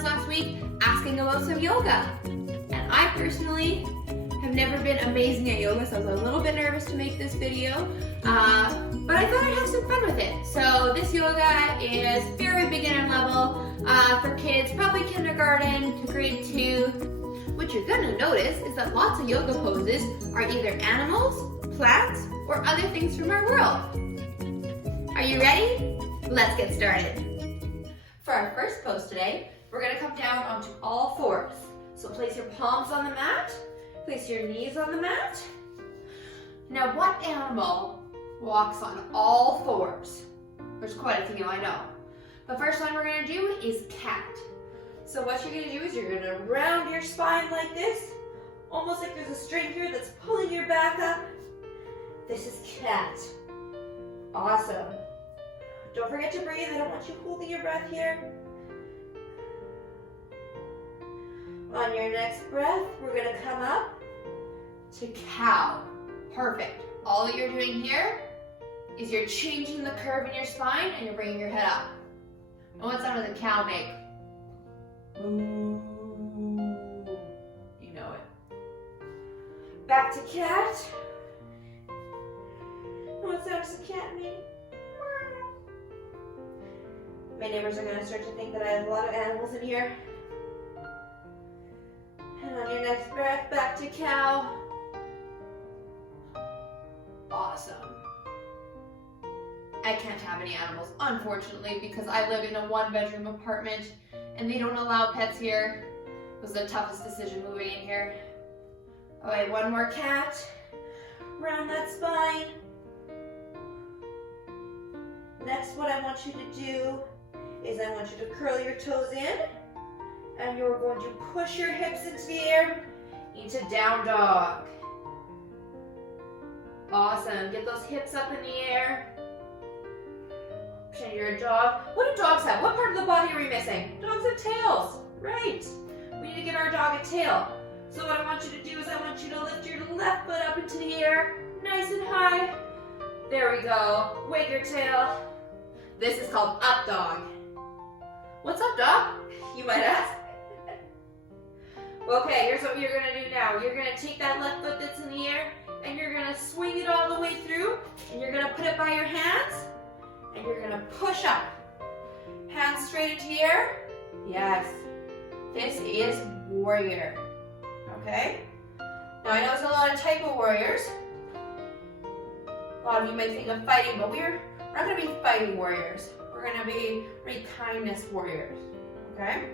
comments last week asking about some yoga. And I personally have never been amazing at yoga, so I was a little bit nervous to make this video. But I thought I'd have some fun with it. So this yoga is very beginner level for kids, probably kindergarten to grade 2. What you're gonna notice is that lots of yoga poses are either animals, plants, or other things from our world. Are you ready? Let's get started. For our first pose today, we're gonna come down onto all fours. So place your palms on the mat, place your knees on the mat. Now what animal walks on all fours? There's quite a few, I know. The first one we're gonna do is cat. So what you're gonna do is you're gonna round your spine like this, almost like there's a string here that's pulling your back up. This is cat. Awesome. Don't forget to breathe. I don't want you holding your breath here. On your next breath, we're gonna come up to cow. Perfect. All that you're doing here is you're changing the curve in your spine and you're bringing your head up. And what sound does a cow make? Moo. You know it. Back to cat. And what sound does a cat make? My neighbors are going to start to think that I have a lot of animals in here. And on your next breath, back to cow. Awesome. I can't have any animals, unfortunately, because I live in a 1-bedroom apartment and they don't allow pets here. It was the toughest decision moving in here. All right, one more cat. Round that spine. Next, what I want you to do is I want you to curl your toes in and you're going to push your hips into the air into down dog. Awesome. Get those hips up in the air. Pretend you're a dog. What do dogs have? What part of the body are we missing? Dogs have tails. Right. We need to give our dog a tail. So what I want you to do is I want you to lift your left foot up into the air, nice and high. There we go. Wag your tail. This is called up dog. What's up, dog? You might ask. Okay, here's what you're gonna do now. You're gonna take that left foot that's in the air and you're gonna swing it all the way through and you're gonna put it by your hands and you're gonna push up. Hands straight into the air. Yes. This is warrior. Okay? Now I know there's a lot of type of warriors. A lot of you may think of fighting, but we're not gonna be fighting warriors. We're gonna be kindness warriors. Okay?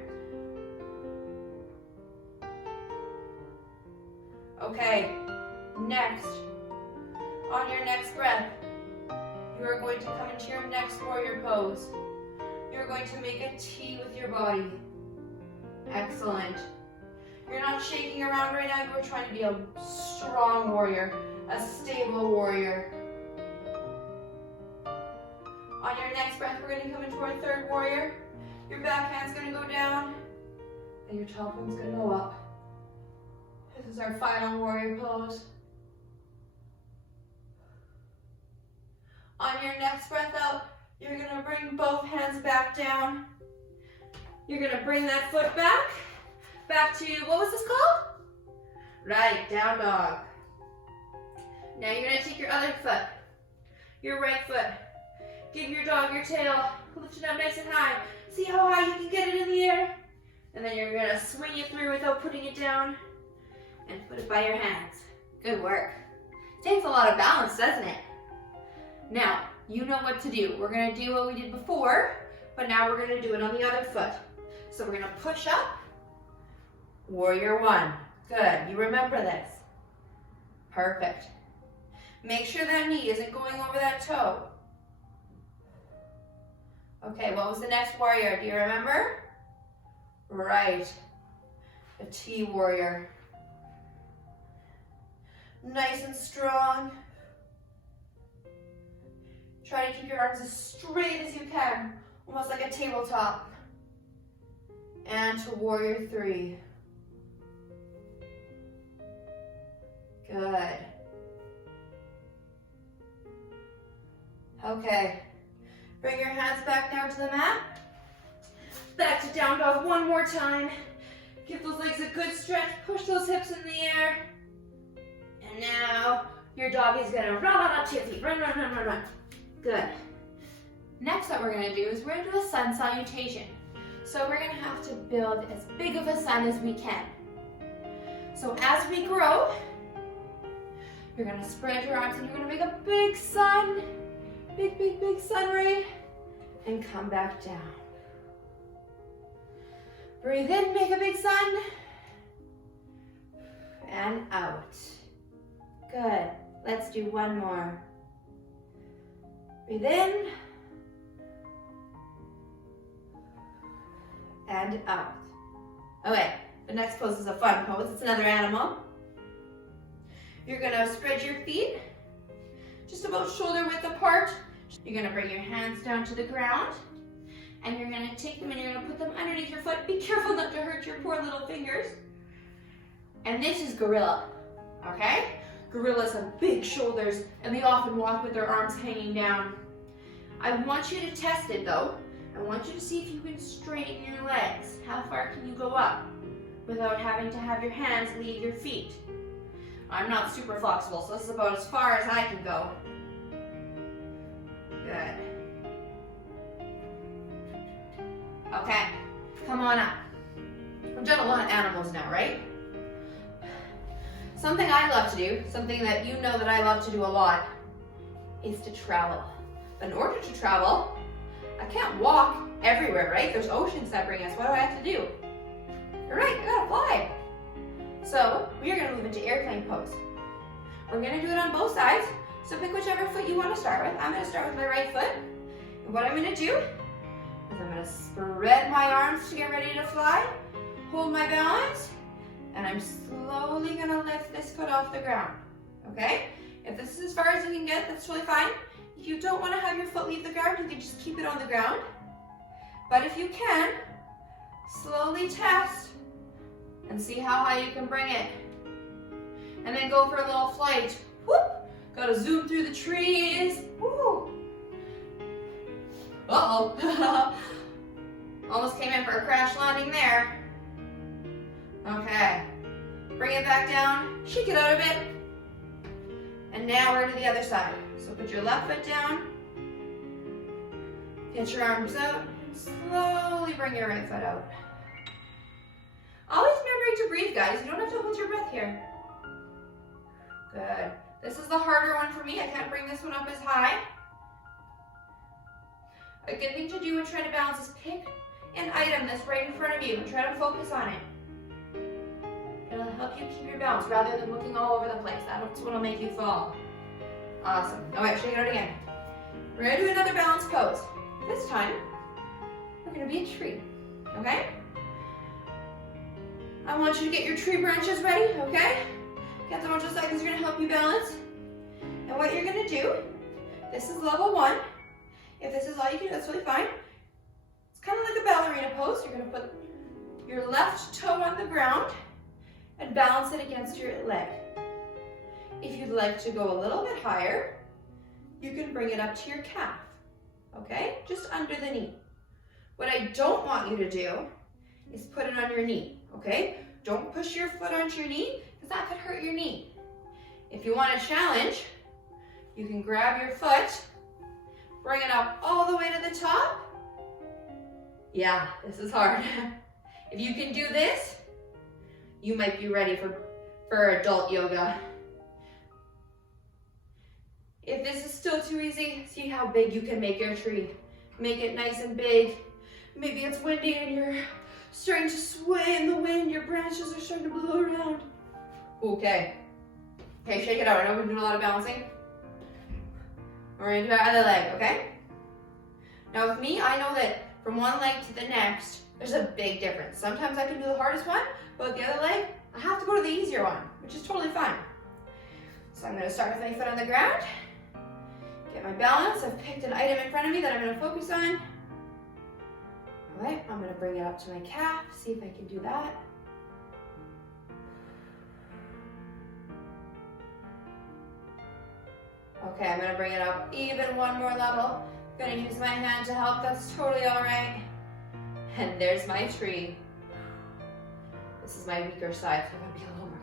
Okay, next, on your next breath, you are going to come into your next warrior pose. You're going to make a T with your body. Excellent. You're not shaking around right now. You're trying to be a strong warrior, a stable warrior. On your next breath, we're going to come into our third warrior. Your back hand's going to go down, and your top one's going to go up. This is our final warrior pose. On your next breath out, you're gonna bring both hands back down. You're gonna bring that foot back to, what was this called? Right, down dog. Now you're gonna take your other foot, your right foot, give your dog your tail, lift it up nice and high. See how high you can get it in the air? And then you're gonna swing it through without putting it down. And put it by your hands. Good work. Takes a lot of balance, doesn't it? Now, you know what to do. We're gonna do what we did before, but now we're gonna do it on the other foot. So we're gonna push up, warrior 1. Good, you remember this. Perfect. Make sure that knee isn't going over that toe. Okay, what was the next warrior? Do you remember? Right, a T warrior. Nice and strong. Try to keep your arms as straight as you can, almost like a tabletop. And to warrior 3. Good. Okay. Bring your hands back down to the mat. Back to down dog one more time. Give those legs a good stretch. Push those hips in the air. And now your dog is gonna run, 2 feet. Run, run, run, run, run. Good. Next what we're gonna do is we're gonna do a sun salutation. So we're gonna have to build as big of a sun as we can. So as we grow, you're gonna spread your arms and you're gonna make a big sun. Big, big, big sun ray. And come back down. Breathe in, make a big sun. And out. Good. Let's do one more. Breathe in. And out. Okay, the next pose is a fun pose. It's another animal. You're gonna spread your feet just about shoulder width apart. You're gonna bring your hands down to the ground and you're gonna take them and you're gonna put them underneath your foot. Be careful not to hurt your poor little fingers. And this is gorilla, okay? Gorillas have big shoulders and they often walk with their arms hanging down. I want you to test it though. I want you to see if you can straighten your legs. How far can you go up without having to have your hands leave your feet? I'm not super flexible, so this is about as far as I can go. Good. Okay, come on up. We've done a lot of animals now, right? Something I love to do, something that you know that I love to do a lot, is to travel. But in order to travel, I can't walk everywhere, right? There's oceans separating us. What do I have to do? You're right, I gotta fly. So we are gonna move into airplane pose. We're gonna do it on both sides. So pick whichever foot you wanna start with. I'm gonna start with my right foot. And what I'm gonna do is I'm gonna spread my arms to get ready to fly, hold my balance, and I'm slowly gonna lift this foot off the ground, okay? If this is as far as you can get, that's totally fine. If you don't wanna have your foot leave the ground, you can just keep it on the ground. But if you can, slowly test and see how high you can bring it. And then go for a little flight. Whoop! Gotta zoom through the trees. Woo! Uh-oh. Almost came in for a crash landing there. Okay. Bring it back down. Shake it out a bit. And now we're to the other side. So put your left foot down. Get your arms out. And slowly bring your right foot out. Always remembering to breathe, guys. You don't have to hold your breath here. Good. This is the harder one for me. I can't bring this one up as high. A good thing to do when trying to balance is pick an item that's right in front of you and try to focus on it. It'll help you keep your balance rather than looking all over the place. That's what'll make you fall. Awesome. All right, shake it out again. We're gonna do another balance pose. This time, we're gonna be a tree, okay? I want you to get your tree branches ready, okay? Get them on just like this, are gonna help you balance. And what you're gonna do, this is level 1. If this is all you do, that's really fine. It's kind of like a ballerina pose. You're gonna put your left toe on the ground and balance it against your leg. If you'd like to go a little bit higher, you can bring it up to your calf, okay? Just under the knee. What I don't want you to do is put it on your knee, okay? Don't push your foot onto your knee, because that could hurt your knee. If you want a challenge, you can grab your foot, bring it up all the way to the top. Yeah, this is hard. If you can do this, you might be ready for adult yoga. If this is still too easy, see how big you can make your tree. Make it nice and big. Maybe it's windy and you're starting to sway in the wind. Your branches are starting to blow around. Okay. Okay, shake it out. I know we're doing a lot of balancing. We're gonna do our other leg, okay? Now with me, I know that from one leg to the next, there's a big difference. Sometimes I can do the hardest one, but with the other leg, I have to go to the easier one, which is totally fine. So I'm gonna start with my foot on the ground. Get my balance. I've picked an item in front of me that I'm gonna focus on. All right, I'm gonna bring it up to my calf, see if I can do that. Okay, I'm gonna bring it up even one more level. I'm gonna use my hand to help, that's totally all right. And there's my tree. This is my weaker side, so I'm gonna be a little more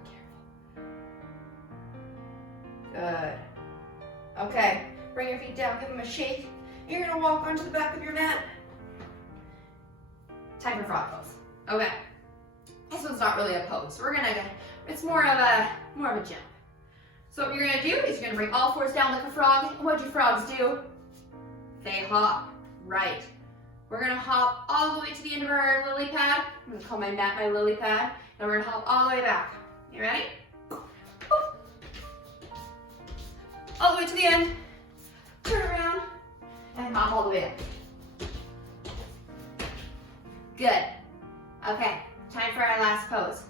careful. Good. Okay, bring your feet down, give them a shake. You're gonna walk onto the back of your mat. Time for frog pose. Okay. This one's not really a pose. It's more of a jump. So what you're gonna do is you're gonna bring all fours down like a frog. And what do frogs do? They hop. Right. We're gonna hop all the way to the end of our lily pad. I'm gonna call my mat my lily pad. And we're gonna hop all the way back. You ready? All the way to the end. Turn around and hop all the way up. Good. Okay, time for our last pose.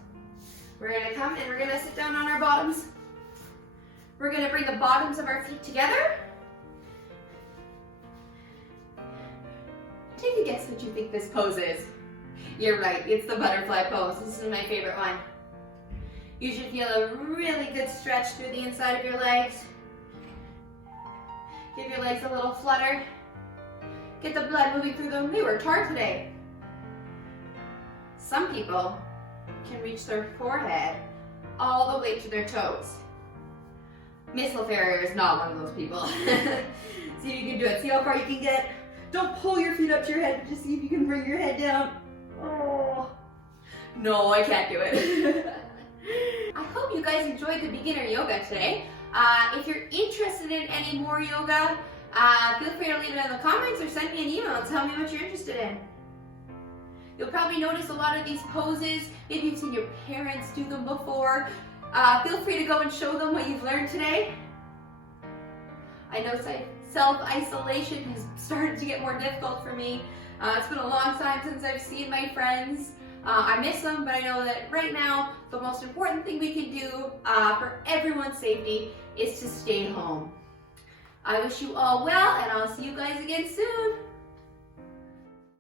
We're gonna come and we're gonna sit down on our bottoms. We're gonna bring the bottoms of our feet together. Take a guess what you think this pose is. You're right, it's the butterfly pose. This is my favorite one. You should feel a really good stretch through the inside of your legs. Give your legs a little flutter. Get the blood moving through them. They worked hard today. Some people can reach their forehead all the way to their toes. Miss LaFerrier is not one of those people. See if you can do it. See how far you can get. Don't pull your feet up to your head, but just see if you can bring your head down. Oh. No, I can't do it. I hope you guys enjoyed the beginner yoga today. If you're interested in any more yoga, feel free to leave it in the comments or send me an email and tell me what you're interested in. You'll probably notice a lot of these poses. Maybe you've seen your parents do them before. Feel free to go and show them what you've learned today. I know self-isolation has started to get more difficult for me. It's been a long time since I've seen my friends. I miss them, but I know that right now the most important thing we can do for everyone's safety is to stay home. I wish you all well, and I'll see you guys again soon.